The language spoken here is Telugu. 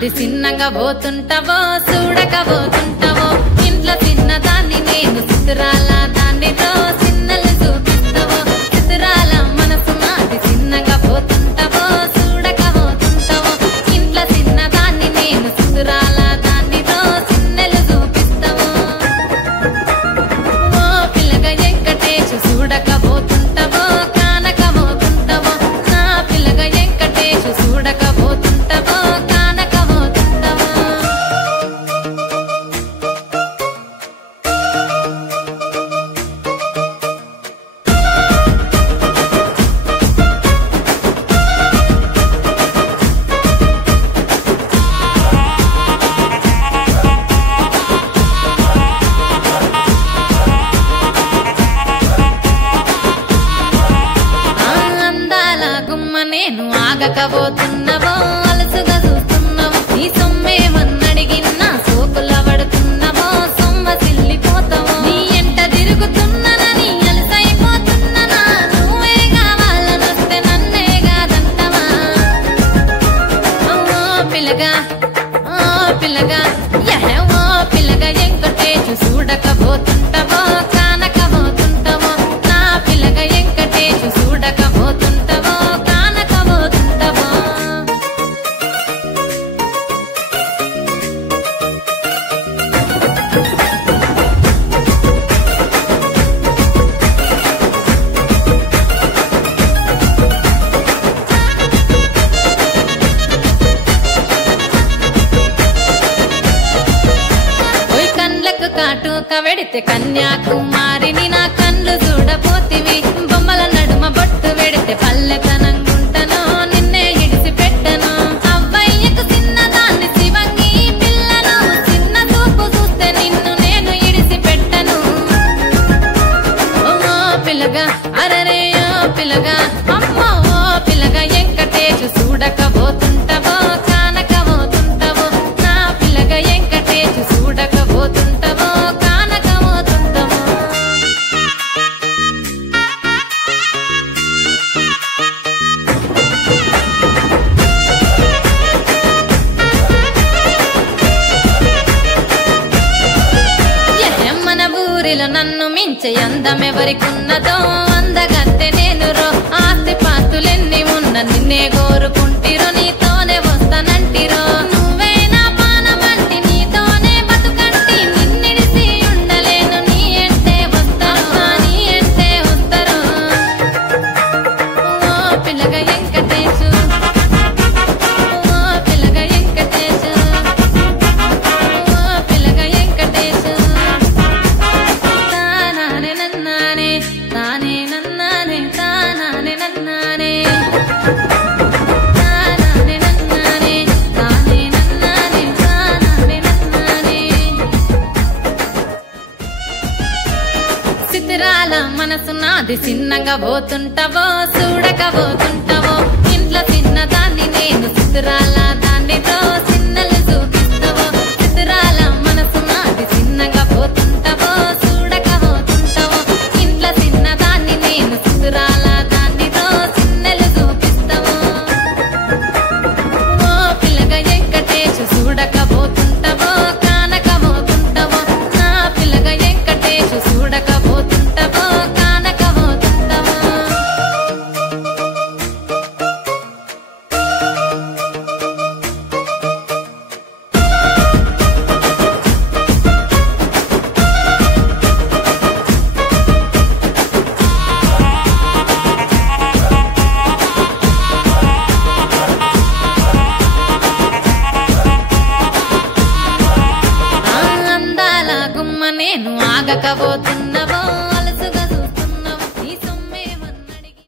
నాది చిన్నగా పోతుంటావో చూడకపోతుంటావో ఇంట్లో చిన్నదాన్ని నేను చిత్రాల దాన్నితో చిన్నలు చూపిస్తావో చిత్రాల మనసు నాది చిన్నగా పోతుంటావో చూడకపోతుంటావో ఇంట్లో చిన్నదాన్ని నేను చిత్రాల దాన్నితో చిన్నలు చూపిస్తావో ఓ పిల్లగా వెంకటేశు చూడకపోతుంటావో కానకపోతుంటావో నా పిల్లగా వెంకటేశు చూడకపోతుంటావో కానకపోతుంటావో అందాల గుమ్మ నేను ఆగకపోతున్నావో అలసుగా చూస్తున్నావో నీ సొమ్మేమన్నడిగిన్నా సోకుల పడుతున్నావో సొమ్మ సిల్లిపోతావో నీ ఎంట తిరుగుతున్నానని అలసైపోతున్నానా నువ్వే కావాలనొస్తే నన్నే కాదంటవా ఓ పిల్లగా ఓ పిల్లగా వెంకటేశు చూడకపోతుంటావో కానకపోతుంటావో నా పిల్లగా వెంకటేశు చూడకపోతుంటావో కానకపోతుంటావో ఓయ్ కండ్లకు కాటుక వెడితే కన్యాకుమారిని నా కండ్లు చూడపోతివి బొమ్మల నడుమ బొట్టు వెడితే పల్లెతనంగుంటను నిన్నే ఇడిసి పెట్టను అవ్వయ్యకు చిన్నదాన్ని శివంగి పిల్లను చిన్న చూపు చూస్తే నిన్ను నేను ఇడిసి పెట్టను ఓ పిల్లగా అరరే ఓ పిల్లగా అమ్మో ఓ పిల్లగా వెంకటేశు చూడకపోతుంటావో కానకపోతుంటావో నా పిల్లగా వెంకటేశు చూడకపోతుంటావో కానకపోతుంటావో మన ఊరిలో నన్ను మించే అందమెవరికున్నదో అందగత్తె నేను రో ఆస్తి పాస్తులెన్ని ఉన్న నిన్నే కోరుకుంటిరో నీతోనే వస్తానంటిరో నువ్వే నా పానమంటి నీతోనే బతుకంటి నిన్నిడిసి ఉండలేను నీ ఎంటే వస్తాను నీ ఎంటే వస్తారు ఓ పిల్లగా వెంకటేశు ఓ పిల్లగా వెంకటేశు ఓ పిల్లగా వెంకటేశు తానానే నన్నానే తానే నన్నానే తానానే నన్నానే తానానే నన్నానే తానే నన్నానే తానానే నన్నానే చిత్రాల మనసు నాది చిన్నగా పోతుంటావో చూడకపోతుంటావో ఇంట్లో చిన్నదాన్ని నేను చిత్రాల దాన్నితో చిన్నలు చూపిస్తావో చిత్రాల మనసు నాది చిన్నగా పోతుంటావో చూడకపోతుంటావో ఇంట్లో చిన్నదాన్ని నేను చిత్రాల దాన్నితో చిన్నలు చూపిస్తావో ఓ పిల్లగా వెంకటేశు చూడకపోతుంటావో కానకపోతుంటావో నా పిల్లగా వెంకటేశు చూడకపోతుంటావో కానకపోతుంటావో అందాల గుమ్మ నేను ఆగకపోతుంటావో